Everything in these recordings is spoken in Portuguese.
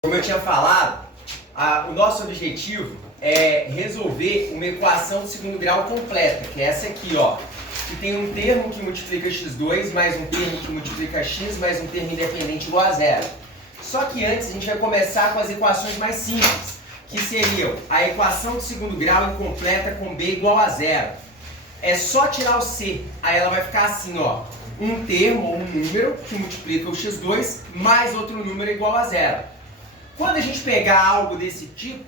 Como eu tinha falado, o nosso objetivo é resolver uma equação de segundo grau completa, que é essa aqui, ó. Que tem um termo que multiplica x2, mais um termo que multiplica x, mais um termo independente igual a zero. Só que antes a gente vai começar com as equações mais simples, que seriam a equação de segundo grau incompleta com b igual a zero. É só tirar o c, aí ela vai ficar assim, ó. Um termo ou um número que multiplica o x2 mais outro número igual a zero. Quando a gente pegar algo desse tipo,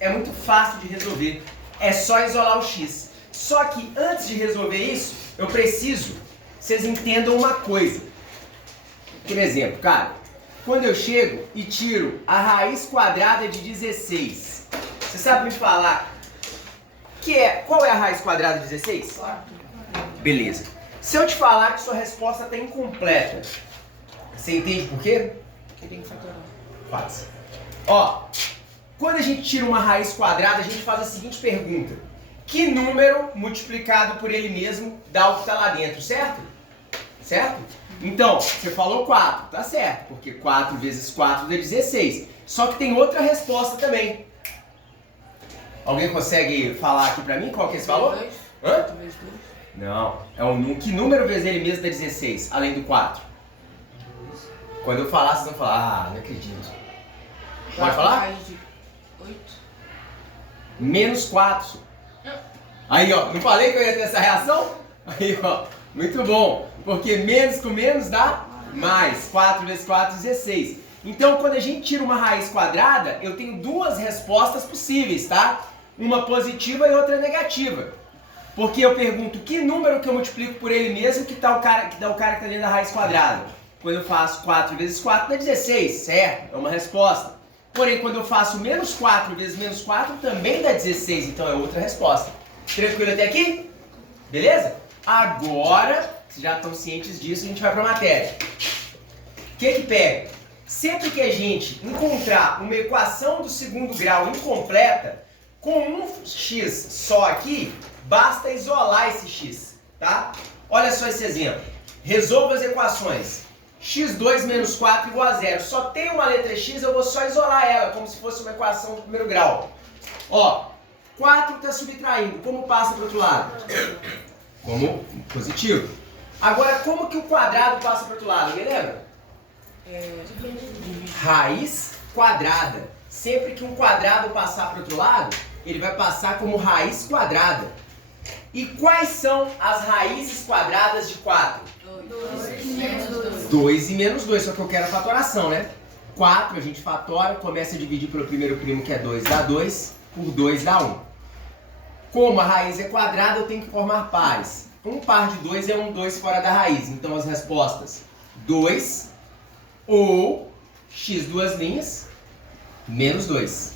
é muito fácil de resolver. É só isolar o x. Só que antes de resolver isso, eu preciso que vocês entendam uma coisa. Por exemplo, cara, quando eu chego e tiro a raiz quadrada de 16, você sabe me falar qual é a raiz quadrada de 16? 4. Beleza. Se eu te falar que sua resposta está incompleta, você entende por quê? Porque tem que fatorar. Quase. Ó, quando a gente tira uma raiz quadrada, a gente faz a seguinte pergunta. Que número multiplicado por ele mesmo dá o que está lá dentro, certo? Certo? Então, você falou 4, tá certo, porque 4 vezes 4 dá 16. Só que tem outra resposta também. Alguém consegue falar aqui pra mim qual que é esse valor? 2. Hã? 4 vezes 2. Não, que número vezes ele mesmo dá 16, além do 4? Quando eu falar, vocês vão falar, não acredito. Pode falar? Raiz de 8. Menos 4. Aí, ó, não falei que eu ia ter essa reação? Aí, ó, muito bom. Porque menos com menos dá mais. 4 vezes 4, 16. Então, quando a gente tira uma raiz quadrada, eu tenho duas respostas possíveis, tá? Uma positiva e outra negativa. Porque eu pergunto que número que eu multiplico por ele mesmo que dá o cara que está dentro da raiz quadrada. Quando eu faço 4 vezes 4 dá 16, certo? É uma resposta. Porém, quando eu faço menos 4 vezes menos 4 também dá 16, então é outra resposta. Tranquilo até aqui? Beleza? Agora, vocês já estão cientes disso, a gente vai para a matéria. O que pega? Sempre que a gente encontrar uma equação do segundo grau incompleta, com um x só aqui, basta isolar esse x, tá? Olha só esse exemplo. Resolva as equações. x2 menos 4 igual a zero. Só tem uma letra x, eu vou só isolar ela, como se fosse uma equação do primeiro grau. Ó, 4 está subtraindo. Como passa para o outro lado? Como positivo. Agora, como que o quadrado passa para o outro lado? Alguém lembra? Raiz quadrada. Sempre que um quadrado passar para o outro lado, ele vai passar como raiz quadrada. E quais são as raízes quadradas de 4? 2 e menos 2. 2 e menos 2, só que eu quero a fatoração, né? 4 a gente fatora, começa a dividir pelo primeiro primo, que é 2, dá 2, por 2 dá 1. Como a raiz é quadrada, eu tenho que formar pares. Um par de 2 é um 2 fora da raiz. Então as respostas 2 ou x duas linhas menos 2.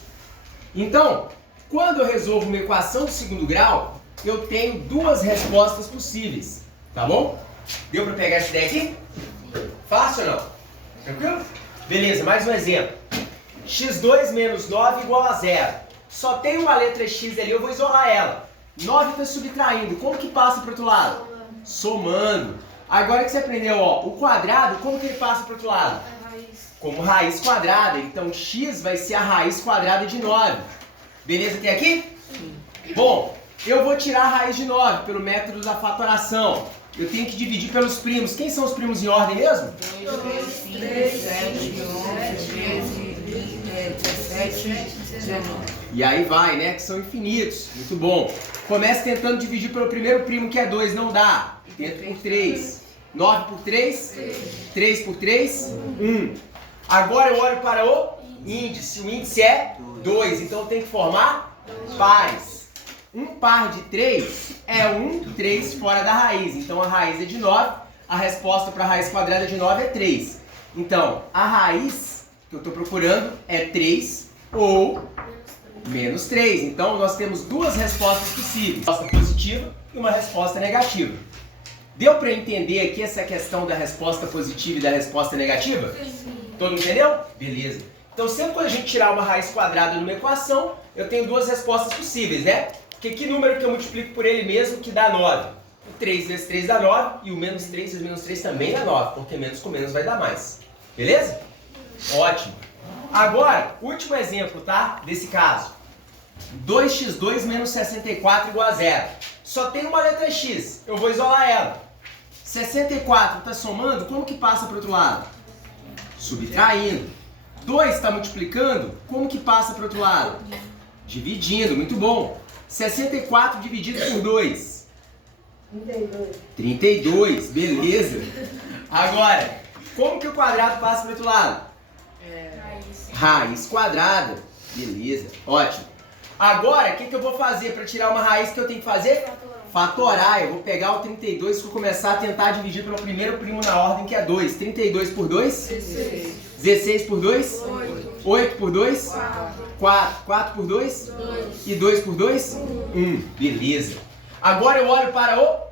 Então, quando eu resolvo uma equação de segundo grau, eu tenho duas respostas possíveis, tá bom? Deu para pegar essa ideia aqui? Fácil ou não? Tranquilo? Beleza, mais um exemplo. x2 menos 9 igual a zero. Só tem uma letra x ali, eu vou isolar ela. 9 está subtraindo. Como que passa para o outro lado? Somando. Agora que você aprendeu, ó, o quadrado, como que ele passa para o outro lado? Como raiz quadrada. Então, x vai ser a raiz quadrada de 9. Beleza até aqui? Sim. Bom, eu vou tirar a raiz de 9 pelo método da fatoração. Eu tenho que dividir pelos primos. Quem são os primos em ordem mesmo? 2, 3, 5, 7, 11, 13, 17, 19. E aí vai, né? Que são infinitos. Muito bom. Começa tentando dividir pelo primeiro primo, que é 2. Não dá. Tenta por 3. 9 por 3? 3 por 3? 1. Agora eu olho para o índice. O índice é 2. Então eu tenho que formar pares. Um par de 3 é 3 fora da raiz. Então a raiz é de 9. A resposta para a raiz quadrada de 9 é 3. Então a raiz que eu estou procurando é 3 ou menos 3. Então nós temos duas respostas possíveis. Uma resposta positiva e uma resposta negativa. Deu para entender aqui essa questão da resposta positiva e da resposta negativa? Todo mundo entendeu? Beleza. Então sempre quando a gente tirar uma raiz quadrada numa equação, eu tenho duas respostas possíveis, né? Porque que número que eu multiplico por ele mesmo que dá 9? O 3 vezes 3 dá 9 e o menos 3 vezes menos 3 também dá 9, porque menos com menos vai dar mais. Beleza? Ótimo. Agora, último exemplo, tá? Desse caso. 2x2 menos 64 igual a 0. Só tem uma letra x, eu vou isolar ela. 64 está somando, como que passa para o outro lado? Subtraindo. 2 está multiplicando, como que passa para o outro lado? Dividindo, muito bom. 64 dividido por 2. 32, beleza. Agora, como que o quadrado passa para o outro lado? Raiz quadrada, beleza, ótimo. Agora, o que eu vou fazer para tirar uma raiz que eu tenho que fazer? Fatorar. Eu vou pegar o 32 e vou começar a tentar dividir pelo primeiro primo na ordem, que é 2. 32 por 2? 16. 16 por 2? 8. 8 por 2? 4. 4 por 2? 2. E 2 por 2? 1. Beleza. Agora eu olho para o...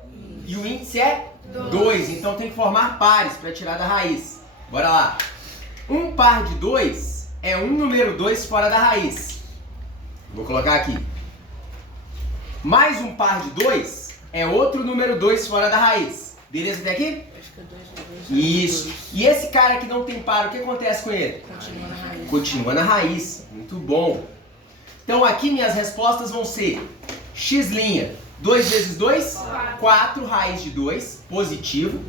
E o índice é 2. Então tem que formar pares para tirar da raiz. Bora lá. Um par de 2 é um número 2 fora da raiz. Vou colocar aqui. Mais um par de 2 é outro número 2 fora da raiz. Beleza até aqui? Acho que é 2 Isso. E esse cara que não tem par, o que acontece com ele? Continua na raiz. Continua na raiz. Muito bom. Então aqui minhas respostas vão ser x', 2 vezes 2, 4 raiz de 2, positivo.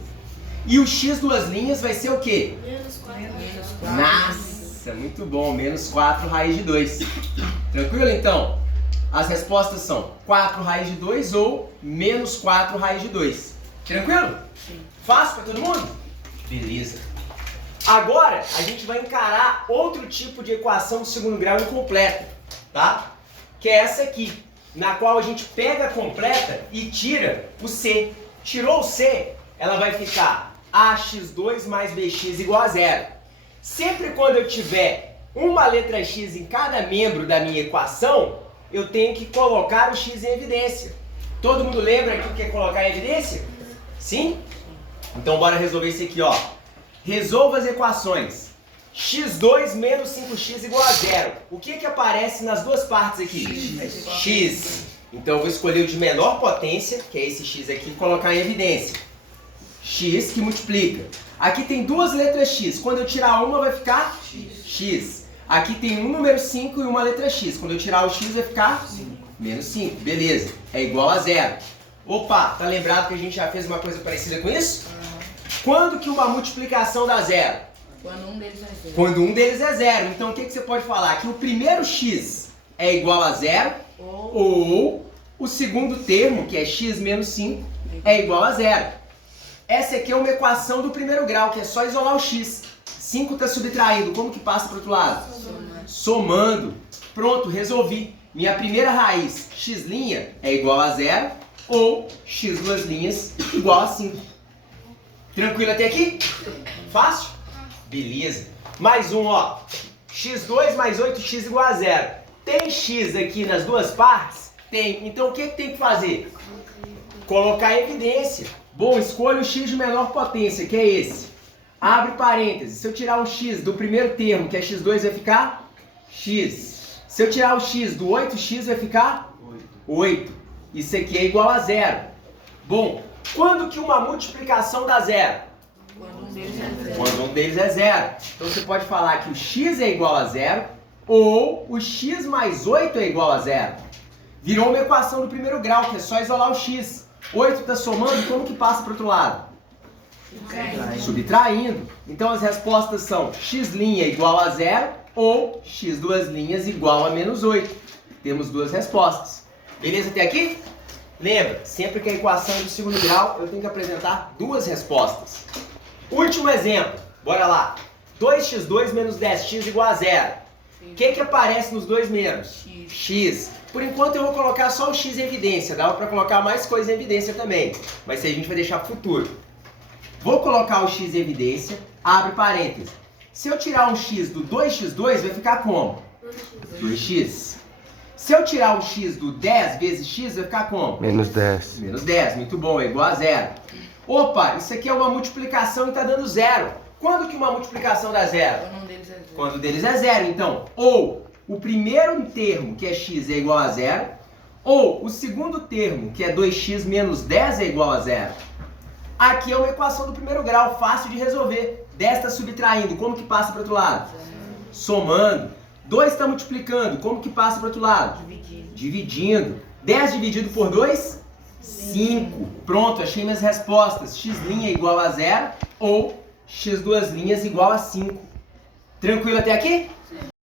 E o x duas linhas vai ser o quê? Menos 4. Nossa, muito bom. Menos 4 raiz de 2. Tranquilo, então? As respostas são 4 raiz de 2 ou menos 4 raiz de 2. Tranquilo? Sim. Fácil para todo mundo? Beleza. Agora, a gente vai encarar outro tipo de equação de segundo grau incompleta, tá? Que é essa aqui, na qual a gente pega a completa e tira o C. Tirou o C, ela vai ficar ax2 mais bx igual a 0. Sempre quando eu tiver uma letra x em cada membro da minha equação, eu tenho que colocar o x em evidência. Todo mundo lembra que é colocar em evidência? Sim? Então bora resolver isso aqui, ó. Resolva as equações. x2 menos 5x igual a 0. O que que aparece nas duas partes aqui? X. Então eu vou escolher o de menor potência, que é esse x aqui, e colocar em evidência. X que multiplica. Aqui tem duas letras x. Quando eu tirar uma vai ficar x. Aqui tem um número 5 e uma letra x. Quando eu tirar o x vai ficar menos 5. Beleza. É igual a 0. Opa, tá lembrado que a gente já fez uma coisa parecida com isso? Quando que uma multiplicação dá 0? Quando um deles é 0. Quando um deles é 0. Então o que você pode falar? Que o primeiro x é igual a 0 ou o segundo termo, que é x menos 5, é igual a 0. Essa aqui é uma equação do primeiro grau, que é só isolar o x. 5 está subtraindo, como que passa para o outro lado? Somando. Pronto, resolvi. Minha primeira raiz, x' é igual a 0 ou x duas linhas igual a 5. Tranquilo até aqui? Fácil? Beleza. Mais um, ó. x2 mais 8x igual a 0. Tem x aqui nas duas partes? Tem. Então o que tem que fazer? Colocar em evidência. Bom, escolha o x de menor potência, que é esse. Abre parênteses. Se eu tirar o x do primeiro termo, que é x2, vai ficar x. Se eu tirar o x do 8x, vai ficar 8. Isso aqui é igual a 0. Bom, quando que uma multiplicação dá 0? Quando um deles é 0. Quando um deles é 0. Então você pode falar que o x é igual a 0 ou o x mais 8 é igual a 0. Virou uma equação do primeiro grau, que é só isolar o x. 8 está somando, como que passa para o outro lado? Subtraindo. Então as respostas são x' igual a 0 ou x duas linhas igual a menos 8. Temos duas respostas. Beleza até aqui? Lembra, sempre que a equação é do segundo grau, eu tenho que apresentar duas respostas. Último exemplo, bora lá. 2x2 menos 10x igual a 0. O que aparece nos dois menos? X. Por enquanto eu vou colocar só o x em evidência. Dá para colocar mais coisa em evidência também. Mas isso a gente vai deixar para o futuro. Vou colocar o x em evidência, abre parênteses. Se eu tirar um x do 2x2, vai ficar como? 2x. Se eu tirar o x do 10 vezes x, vai ficar como? Menos 10. Menos 10, muito bom, é igual a 0. Opa, isso aqui é uma multiplicação e está dando 0. Quando que uma multiplicação dá 0? Quando um deles é 0. Quando um deles é 0, então, ou o primeiro termo, que é x, é igual a 0, ou o segundo termo, que é 2x menos 10, é igual a 0. Aqui é uma equação do primeiro grau, fácil de resolver. 10 está subtraindo, como que passa para o outro lado? somando. 2 está multiplicando, como que passa para o outro lado? Dividido. Dividindo. 10 dividido por 2? 5. Pronto, achei minhas respostas. X' igual a 0 ou x duas linhas igual a 5. Tranquilo até aqui?